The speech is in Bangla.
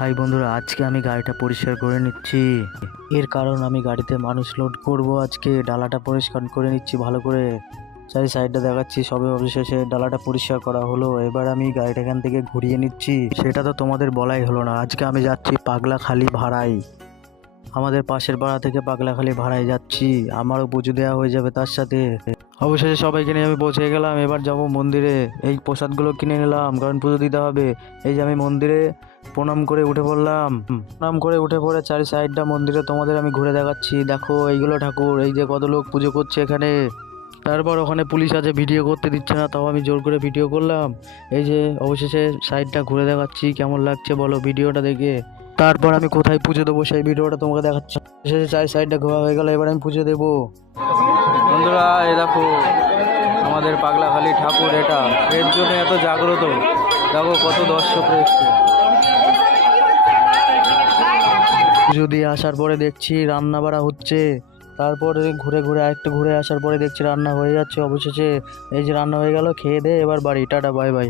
হাই বন্ধুরা, আজকে আমি গাড়িটা পরিষ্কার করে নিচ্ছি। এর কারণ আমি গাড়িতে মানুষ লোড করব। আজকে ডালাটা পরিষ্কার করে নিচ্ছি ভালো করে। চারি সাইডটা দেখাচ্ছি। সবে অবশেষে ডালাটা পরিষ্কার করা হলো। এবার আমি গাড়িটা এখান থেকে ঘুরিয়ে নিচ্ছি। সেটা তো তোমাদের বলাই হলো না। আজকে আমি যাচ্ছি পাগলাখালি ভাড়াই। আমাদের পাশের পাড়া থেকে পাগলাখালি ভাড়ায় যাচ্ছি। আমারও পুজো দেওয়া হয়ে যাবে তার সাথে। অবশেষে সবাইকে নিয়ে আমি পৌঁছে গেলাম। এবার যাব মন্দিরে। এই প্রসাদগুলো কিনে নিলাম, কারণ পুজো দিতে হবে। এই যে আমি মন্দিরে প্রণাম করে উঠে পড়লাম। প্রণাম করে উঠে পড়ে চারি সাইডটা মন্দিরে তোমাদের আমি ঘুরে দেখাচ্ছি। দেখো এইগুলো ঠাকুর, এই যে কত লোক পুজো করছে এখানে। তারপর ওখানে পুলিশ আছে, ভিডিও করতে দিচ্ছে না, তাও আমি জোর করে ভিডিও করলাম। এই যে অবশেষে সাইডটা ঘুরে দেখাচ্ছি। কেমন লাগছে বলো ভিডিওটা দেখে। তারপর আমি কোথায় পুজো দেবো সেই ভিডিওটা তোমাকে দেখাচ্ছি। শেষে চারি সাইডটা ঘোরা হয়ে গেল। এবার আমি পুজো দেবো। বন্ধুরা এই দেখো আমাদের পাগলাখালি ঠাকুর, এটা এর জন্য এত জাগ্রত। দেখো কত দর্শক রয়েছে। পুজো দিয়ে আসার পরে দেখছি রান্না বাড়া হচ্ছে। তারপরে ঘুরে ঘুরে আরেকটু ঘুরে আসার পরে দেখছি রান্না হয়ে যাচ্ছে। অবশেষে এই যে রান্না হয়ে গেল, খেয়ে দে এবার বাড়ি। Tata, bye bye.